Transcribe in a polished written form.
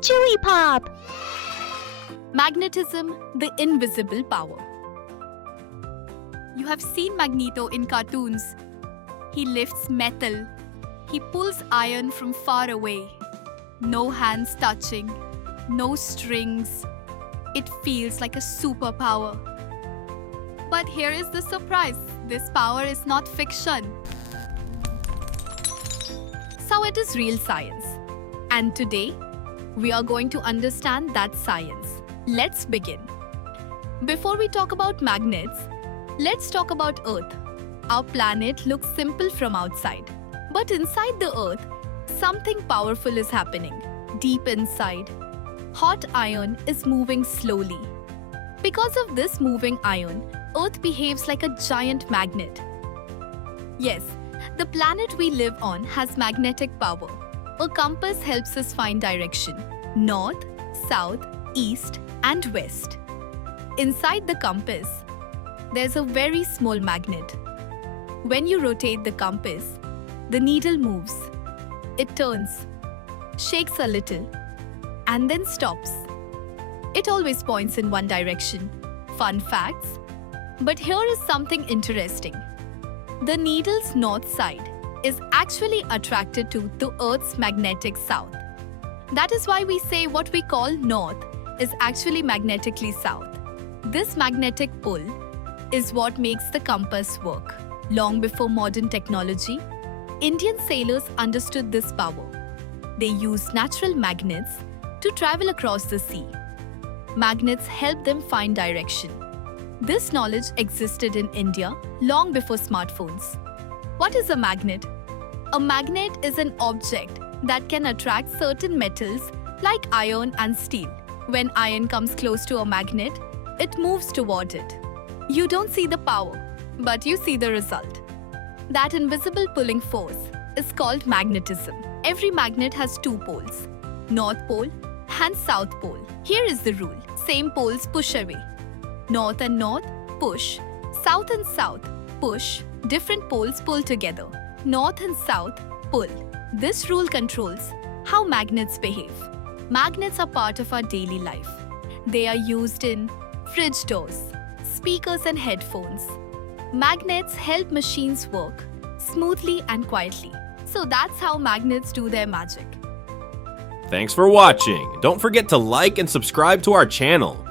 ChilliPop! Magnetism, the invisible power. You have seen Magneto in cartoons. He lifts metal. He pulls iron from far away. No hands touching. No strings. It feels like a superpower. But here is the surprise. This power is not fiction. So it is real science. And today, we are going to understand that science. Let's begin. Before we talk about magnets, let's talk about Earth. Our planet looks simple from outside. But inside the Earth, something powerful is happening. Deep inside, hot iron is moving slowly. Because of this moving iron, Earth behaves like a giant magnet. Yes, the planet we live on has magnetic power. A compass helps us find direction: north, south, east, and west. Inside the compass, there's a very small magnet. When you rotate the compass, the needle moves. It turns, shakes a little, and then stops. It always points in one direction. Fun facts. But here is something interesting. The needle's north side is actually attracted to the Earth's magnetic south. That is why we say what we call north is actually magnetically south. This magnetic pull is what makes the compass work. Long before modern technology, Indian sailors understood this power. They used natural magnets to travel across the sea. Magnets help them find direction. This knowledge existed in India long before smartphones. What is a magnet? A magnet is an object that can attract certain metals like iron and steel. When iron comes close to a magnet, it moves toward it. You don't see the power, but you see the result. That invisible pulling force is called magnetism. Every magnet has two poles, North Pole and South Pole. Here is the rule. Same poles push away. North and north, push. South and south, push. Different poles pull together. North and south, pull. This rule controls how magnets behave. Magnets are part of our daily life. They are used in fridge doors, speakers and headphones. Magnets help machines work smoothly and quietly. So that's how magnets do their magic. Thanks for watching. Don't forget to like and subscribe to our channel.